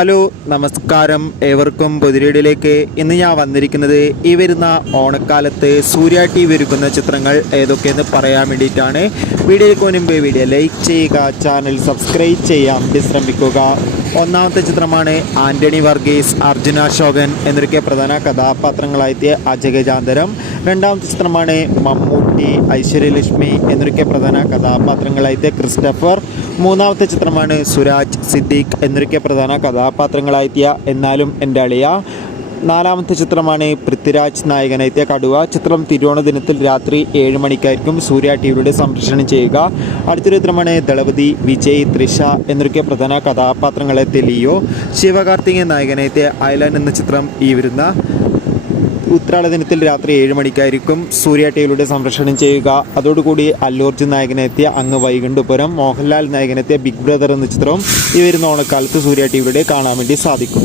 Hello നമസ്കാരം, ഏവർക്കും പുതിരീടിലേക്ക്. ഇന്ന് ഞാൻ വന്നിരിക്കുന്നത് ഈ വരുന്ന ഓണക്കാലത്ത് സൂര്യ TV ഒരുക്കുന്ന ചിത്രങ്ങൾ ഏതൊക്കെയെന്ന് പറയാൻ വേണ്ടിയിട്ടാണ്. വീഡിയോയ്ക്ക് മുൻപ് വീഡിയോ ലൈക്ക് ചെയ്യുക, ചാനൽ സബ്സ്ക്രൈബ് ചെയ്യാൻ വിശ്രമിക്കുക. ഒന്നാമത്തെ ചിത്രമാണ് ആൻ്റണി വർഗീസ്, അർജുന അശോകൻ എന്നൊക്കെ പ്രധാന കഥാപാത്രങ്ങളായെത്തിയ അജഗജാന്തരം. രണ്ടാമത്തെ ചിത്രമാണ് മമ്മൂട്ടി, ഐശ്വര്യലക്ഷ്മി എന്നൊക്കെ പ്രധാന കഥാപാത്രങ്ങളായെത്തിയ ക്രിസ്റ്റഫർ. മൂന്നാമത്തെ ചിത്രമാണ് സുരാജ്, സിദ്ദീഖ് എന്നൊക്കെ പ്രധാന കഥാപാത്രങ്ങളായെത്തിയ എന്നാലും എൻ്റെ അളിയ. നാലാമത്തെ ചിത്രമാണ് പൃഥ്വിരാജ് നായകനെത്തിയ കടുവ. ചിത്രം തിരുവോണ ദിനത്തിൽ രാത്രി 7 മണിക്കായിരിക്കും സൂര്യ TVയുടെ സംപ്രേഷണം ചെയ്യുക. അടുത്തൊരു ചിത്രമാണ് ദളപതി, വിജയ്, തൃഷ എന്നൊക്കെ പ്രധാന കഥാപാത്രങ്ങളെത്തിയ ലിയോ. ശിവകാർത്തികേയൻ നായകനെത്തിയ ഐലൻഡ് എന്ന ചിത്രം ഈ വരുന്ന ഉത്രാട ദിനത്തിൽ രാത്രി 7 മണിക്കായിരിക്കും സൂര്യ TVയുടെ സംപ്രേഷണം ചെയ്യുക. അതോടുകൂടി അല്ലു അർജുൻ നായകനെത്തിയ അങ്ങ് വൈകുണ്ഠപുരം, മോഹൻലാൽ നായകനെത്തിയ ബിഗ് ബ്രദർ എന്ന ചിത്രവും ഈ വരുന്ന ഓണക്കാലത്ത് സൂര്യ TVയുടെ കാണാൻ വേണ്ടി സാധിക്കും.